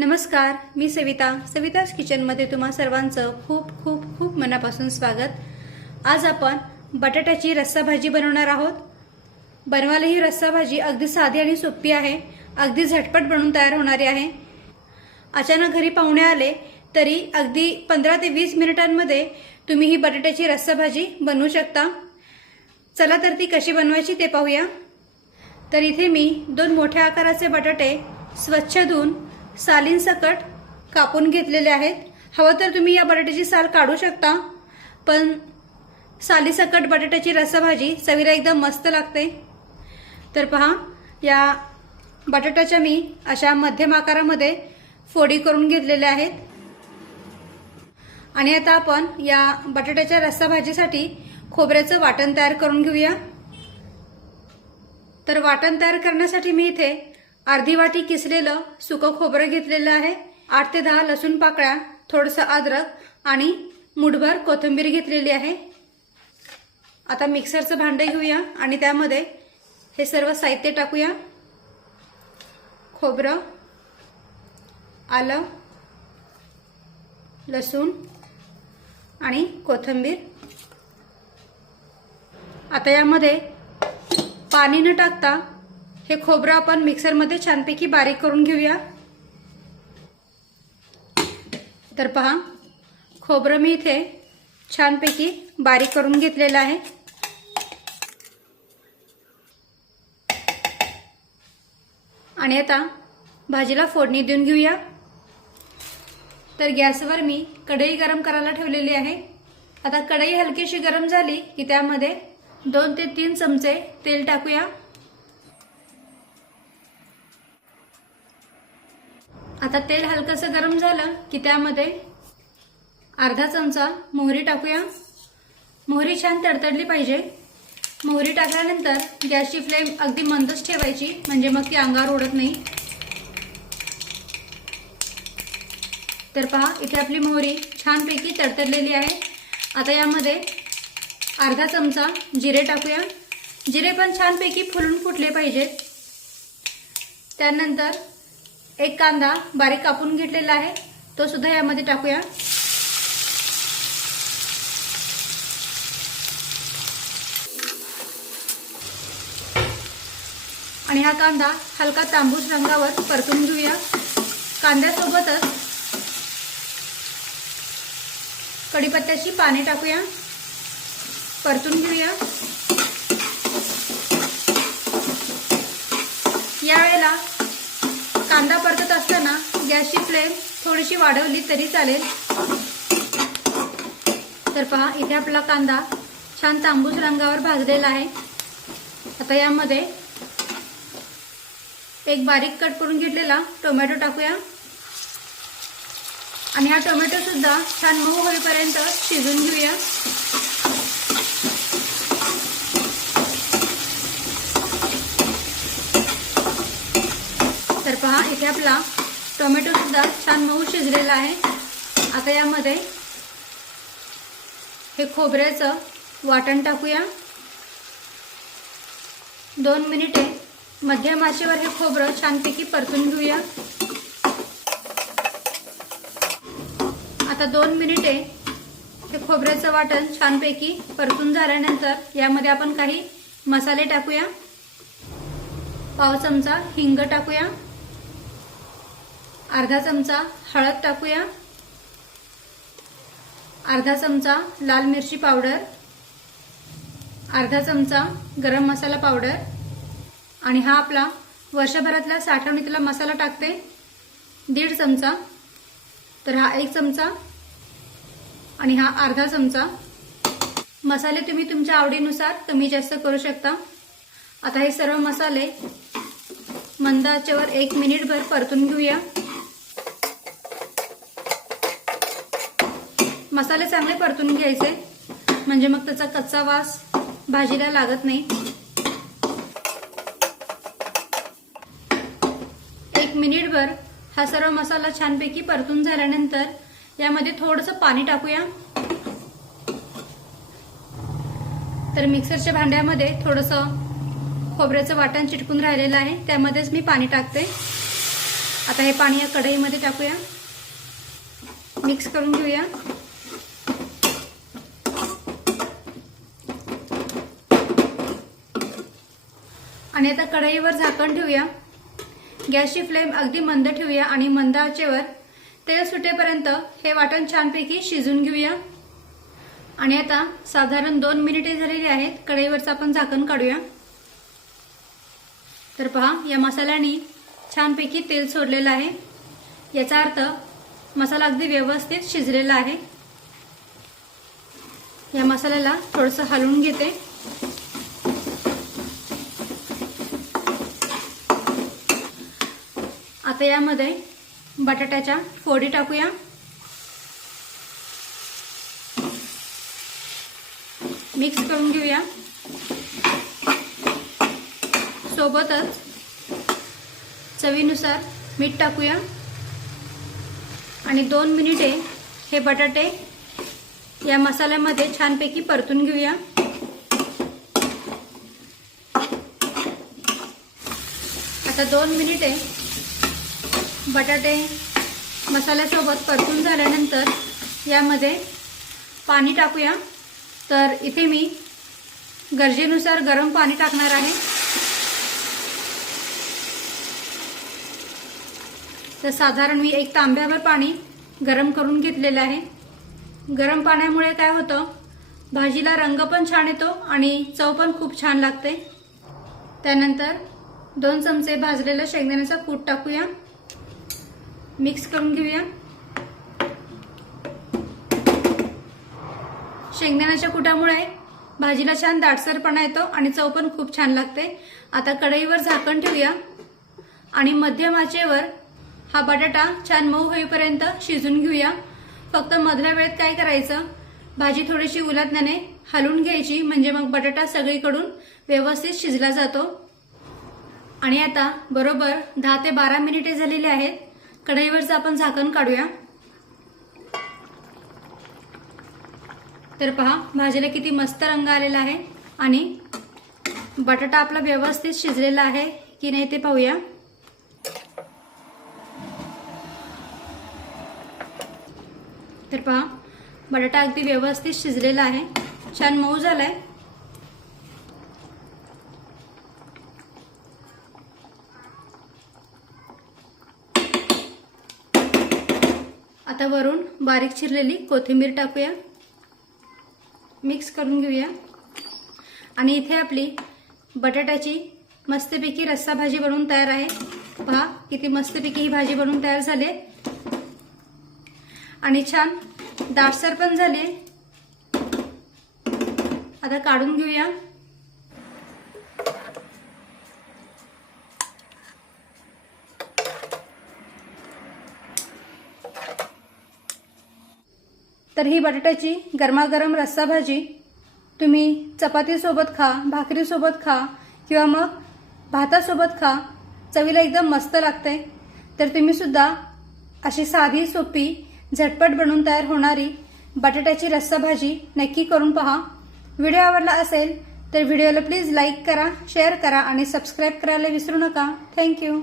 नमस्कार मी सविता. सविताज किचनमध्ये तुम्हा सर्वांचं खूप खूप खूप मनापासून स्वागत. आज आपण बटाट्याची रस्सा भाजी बनवणार आहोत. बनवायला ही रस्सा भाजी अगदी साधी आणि सोपी आहे. अगदी झटपट बनवून तयार होणारी आहे. अचानक घरी पाहुणे आले तरी अगदी पंधरा ते वीस मिनिटांमध्ये तुम्ही ही बटाट्याची रस्सा भाजी बनवू शकता. चला तर ती कशी बनवायची ते पाहूया. तर इथे मी दोन मोठ्या आकाराचे बटाटे स्वच्छ धुवून सालींसकट कापून घेतलेले आहेत. हवं तर तुम्ही या बटाट्याची साल काढू शकता. पण सालीसकट बटाट्याची रस्साभाजी चवीला एकदम मस्त लागते. तर पहा या बटाट्याच्या मी अशा मध्यम आकारामध्ये फोडी करून घेतलेल्या आहेत. आणि आता आपण या बटाट्याच्या रस्साभाजीसाठी खोबऱ्याचं वाटण तयार करून घेऊया. तर वाटण तयार करण्यासाठी मी इथे अर्धी वाटी किसलेलं सुकं खोबरं घेतलेलं आहे. आठ ते दहा लसूण पाकळ्या थोडंसं अद्रक आणि मुठभर कोथिंबीर घेतलेली आहे. आता मिक्सरचं भांडं घेऊया आणि त्यामध्ये हे सर्व साहित्य टाकूया. खोबरं आलं लसूण आणि कोथिंबीर. आता यामध्ये पाणी न टाकता हे खोबरं आपण मिक्सरमध्ये छानपैकी बारीक करून घेऊया. तर पहा खोबरं मी इथे छानपैकी बारीक करून घेतलेलं आहे. आणि आता भाजीला फोडणी देऊन घेऊया. तर गॅसवर मी कढई गरम करायला ठेवलेली आहे. आता कढई हलकीशी गरम झाली की त्यामध्ये दोन ते तीन चमचे तेल टाकूया. आता तेल हलकंसं गरम झालं की त्यामध्ये अर्धा चमचा मोहरी टाकूया. मोहरी छान तडतडली पाहिजे. मोहरी टाकल्यानंतर गॅसची फ्लेम अगदी मंदच ठेवायची म्हणजे मग ती अंगावर उडत नाही. तर पहा इथे आपली मोहरी छानपैकी तडतडलेली आहे. आता यामध्ये अर्धा चमचा जिरे टाकूया. जिरे पण छानपैकी फुलून फुटले पाहिजेत. त्यानंतर एक कांदा बारीक कापून घेतलेला आहे. तो सुद्धा यामध्ये टाकूया. आणि हा कांदा हलका तांबूस रंगावर परतून घेऊया. कांद्यासोबतच कढीपत्त्याची पाने टाकूया. परतून घेऊया. यावेळेला कांदा परतत असताना गॅसची फ्लेम थोडीशी वाढवली तरी चालेल. तर पहा इथे आपला कांदा छान तांबूस रंगावर भाजलेला आहे. आता यामध्ये एक बारीक कट करून घेतलेला टोमॅटो टाकूया. आणि हा टोमॅटो सुद्धा छान मऊ होईपर्यंत शिजून घेऊया. पहा इथे आपला टोमॅटो सुद्धा छान मऊ शिजलेला आहे. आता यामध्ये हे खोबऱ्याचं वाटण टाकूया. दोन मिनिटे मध्यम आचेवर हे खोबरं छानपैकी परतून घेऊया. आता दोन मिनिटे हे खोबऱ्याचं वाटण छानपैकी परतून झाल्यानंतर यामध्ये आपण काही मसाले टाकूया. पाव चमचा हिंग टाकूया. अर्धा चमचा हळद टाकूया. अर्धा चमचा लाल मिरची पावडर. अर्धा चमचा गरम मसाला पावडर. आणि हा आपला वर्षभरातला साठवणीतला मसाला टाकते. दीड चमचा. तर हा एक चमचा. आणि हा अर्धा चमचा. मसाले तुम्ही तुमच्या आवडीनुसार कमी जास्त करू शकता. आता हे सर्व मसाले मंदाच्यावर एक मिनिटभर परतून घेऊया. मसाले चांगले परतून घ्यायचे. म्हणजे मग त्याचा कच्चा वास भाजीला लागत नाही. एक मिनिटभर हा सर्व मसाला छानपैकी परतून झाल्यानंतर यामध्ये थोडंसं पाणी टाकूया. तर मिक्सरच्या भांड्यामध्ये थोडंसं खोबऱ्याचं वाटण चिटकून राहिलेलं आहे. त्यामध्येच मी पाणी टाकते. आता हे पाणी या कढईमध्ये टाकूया. मिक्स करून घेऊया. आणि आता कढईवर झाकण ठेवूया. गॅसची फ्लेम अगदी मंद ठेवूया आणि मंद आचेवर तेल सुटेपर्यंत हे वाटण छानपैकी शिजून घेऊया. आणि आता साधारण दोन मिनिटे झालेली आहेत कढईवरचं आपण झाकण काढूया. तर पहा या मसाल्याने छानपैकी तेल सोडलेलं आहे. याचा अर्थ मसाला अगदी व्यवस्थित शिजलेला आहे. या मसाल्याला थोडंसं हलवून घेते. आता यामध्ये बटाट्याच्या फोडी टाकूया. मिक्स करून घेऊया. सोबतच चवीनुसार मीठ टाकूया. आणि दोन मिनिटे हे बटाटे या मसाल्यामध्ये छानपैकी परतून घेऊया. आता दोन मिनिटे बटाटे मसाल्यासोबत परतून झाल्यानंतर यामध्ये पाणी टाकूया. तर इथे मी गरजेनुसार गरम पाणी टाकणार आहे. तर साधारण मी एक तांब्यावर पाणी गरम करून घेतलेलं आहे. गरम पाण्यामुळे काय होतं? भाजीला रंग पण छान येतो आणि चव पण खूप छान लागते. त्यानंतर दोन चमचे भाजलेलं शेंगदाण्याचा कूट टाकूया. मिक्स करून घेऊया. शेंगदाण्याच्या कुटामुळे भाजीला छान दाटसरपणा येतो आणि चव पण खूप छान लागते. आता कढईवर झाकण ठेवूया. आणि मध्यम आचेवर हा बटाटा छान मऊ होईपर्यंत शिजून घेऊया. फक्त मधल्या वेळेत काय करायचं? भाजी थोडीशी उलटण्याने हलवून घ्यायची म्हणजे मग बटाटा सगळीकडून व्यवस्थित शिजला जातो. आणि आता बरोबर दहा ते बारा मिनिटे झालेली आहेत. कढईवरचं आपण झाकण काढूया तर पहा भाजीला किती मस्त रंग आलेला आहे आणि बटाटा आपला व्यवस्थित शिजलेला आहे की नाही ते पाहूया. तर पहा बटाटा अगदी व्यवस्थित शिजलेला आहे. छान मऊ झालाय. आता वरून बारीक चिरलेली कोथिंबीर टाकूया. मिक्स करून घेऊया. आणि इथे आपली बटाट्याची मस्तपैकी रस्सा भाजी बनवून तयार आहे. पहा किती मस्तपैकी ही भाजी बनवून तयार झाली. आणि छान दाटसर पण झाले. आता काढून घेऊया. तर ही बटाट्याची गरमागरम रस्सा भाजी तुम्ही चपातीसोबत खा भाकरीसोबत खा किंवा मग भातासोबत खा. चवीला एकदम मस्त लागते तर तुम्ही सुद्धा अशी साधी सोपी झटपट बनवून तयार होणारी बटाट्याची रस्सा भाजी नक्की करून पहा. व्हिडिओ आवडला असेल तर व्हिडिओला प्लीज लाईक करा शेअर करा आणि सबस्क्राईब करायला विसरू नका. थँक्यू